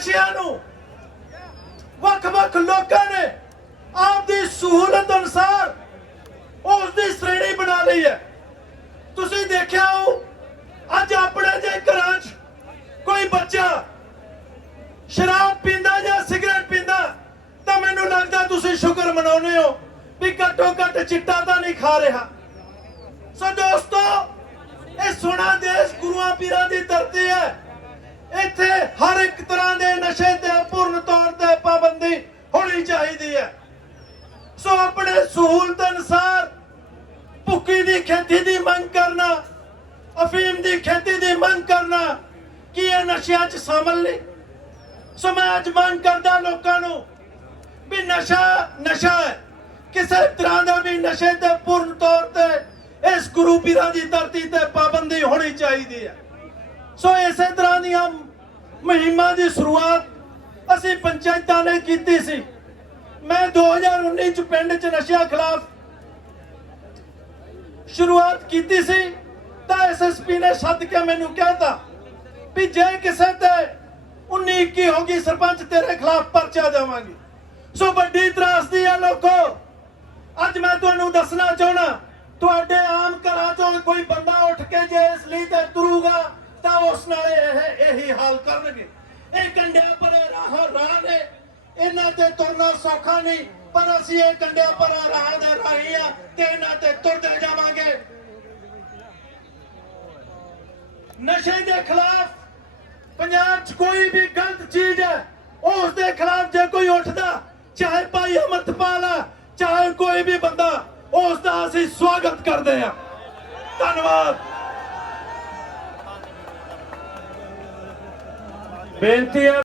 ਨਸ਼ਿਆਂ ਨੂੰ। ਵੱਖ-ਵੱਖ ਲੋਕਾਂ ਨੇ ਆਪਦੀ ਸਹੂਲਤ ਅਨੁਸਾਰ ਉਸ ਦੀ ਸ਼੍ਰੇਣੀ ਬਣਾ ਲਈ ਹੈ। ਤੁਸੀਂ ਦੇਖਿਆ ਹੋ, ਅੱਜ ਆਪਣੇ ਜੇ ਘਰਾਂ 'ਚ ਕੋਈ ਬੱਚਾ ਸ਼ਰਾਬ ਪੀਂਦਾ ਜਾਂ ਸਿਗਰਟ ਪੀਂਦਾ, ਤਾਂ ਮੈਨੂੰ ਲੱਗਦਾ ਤੁਸੀਂ ਸ਼ੁਕਰ ਮਨਾਉਂਦੇ ਹੋ ਵੀ ਘੱਟੋ ਘੱਟ ਚਿੱਟਾ ਤਾਂ ਨਹੀਂ ਖਾ ਰਿਹਾ। ਸੋ ਦੋਸਤੋ, ਇਹ ਸੋਨਾ ਦੇਸ਼ ਗੁਰੂਆਂ ਪੀਰਾਂ ਦੀ ਧਰਤੀ ਹੈ। ਇੱਥੇ ਹੋਣੀ ਚਾਹੀਦੀ ਹੈ। ਸੋ ਆਪਣੇ ਸਹੂਲਤ ਅਨੁਸਾਰ ਭੁੱਕੀ ਦੀ ਖੇਤੀ ਦੀ ਮੰਗ ਕਰਨਾ, ਅਫੀਮ ਦੀ ਖੇਤੀ ਦੀ ਮੰਗ ਕਰਨਾ, ਕੀ ਇਹ ਨਸ਼ਿਆਂ 'ਚ ਸ਼ਾਮਲ ਨਹੀਂ ਸੋ ਮੈਂ ਅੱਜ ਮੰਗ ਕਰਦਾ ਲੋਕਾਂ ਨੂੰ ਵੀ ਨਸ਼ਾ ਨਸ਼ਾ ਹੈ। ਕਿਸੇ ਤਰ੍ਹਾਂ ਦਾ ਵੀ ਨਸ਼ੇ ਤੇ ਪੂਰਨ ਤੌਰ ਤੇ ਇਸ ਗੁਰੂ ਪੀਰਾਂ ਦੀ ਧਰਤੀ ਤੇ ਪਾਬੰਦੀ ਹੋਣੀ ਚਾਹੀਦੀ ਹੈ। ਸੋ ਇਸੇ ਤਰ੍ਹਾਂ ਦੀਆਂ ਮੁਹਿੰਮਾਂ ਦੀ ਸ਼ੁਰੂਆਤ ਅਸੀਂ ਪੰਚਾਇਤਾਂ ਨੇ ਕੀਤੀ ਸੀ। 2019 ਚ ਪਿੰਡ ਚ ਨਸ਼ਿਆਂ ਖਿਲਾਫ ਸ਼ੁਰੂਆਤ ਕੀਤੀ ਸੀ, ਤਾਂ ਐਸਐਸਪੀ ਨੇ ਸੱਦ ਕੇ ਮੈਨੂੰ ਕਹਿਤਾ ਵੀ ਜੇ ਕਿਸੇ ਤੇ 19 21 ਹੋ ਗਈ, ਸਰਪੰਚ ਤੇਰੇ ਖਿਲਾਫ ਪਰਚਾ ਦੇਵਾਂਗੇ। ਸੋ ਵੱਡੀ ਤਰਾਸਦੀ ਆ ਲੋਕੋ, ਅੱਜ ਮੈਂ ਤੁਹਾਨੂੰ ਦੱਸਣਾ ਚਾਹਣਾ ਤੁਹਾਡੇ ਆਮ ਘਰਾਂ ਚੋਂ ਕੋਈ ਬੰਦਾ ਉੱਠ ਕੇ ਜੇ ਇਸ ਲਈ ਤੇ ਤੁਰੂਗਾ, ਤਾਂ ਉਸ ਨਾਲ ਇਹ ਇਹੀ ਹਾਲ ਕਰਨਗੇ। ਇਹ ਕੰਡਿਆਂ ਪਰੇ ਰਾਹ ਰਾਹ ਨੇ ਇਹਨਾਂ ਤੇ ਤੁਰਨਾ ਸੌਖਾ ਨਹੀਂ, ਪਰ ਅਸੀਂ ਇਹ ਕੰਡਿਆਂ ਪਰੇ ਰਾਹ ਦੇ ਰਾਹੀ ਆ ਤੇ ਇਹਨਾਂ ਤੇ ਤੁਰਦੇ ਜਾਵਾਂਗੇ। ਨਸ਼ੇ ਦੇ ਖਿਲਾਫ ਪੰਜਾਬ 'ਚ ਕੋਈ ਵੀ ਗਲਤ ਚੀਜ਼ ਹੈ, ਉਸ ਦੇ ਖਿਲਾਫ ਜੇ ਕੋਈ ਉੱਠਦਾ, ਚਾਹੇ ਭਾਈ ਅਮਰਤਪਾਲ ਆ, ਚਾਹੇ ਕੋਈ ਵੀ ਬੰਦਾ, ਉਸ ਦਾ ਅਸੀਂ ਸਵਾਗਤ ਕਰਦੇ ਹਾਂ। ਧੰਨਵਾਦ। ਬੇਨਤੀ ਹੈ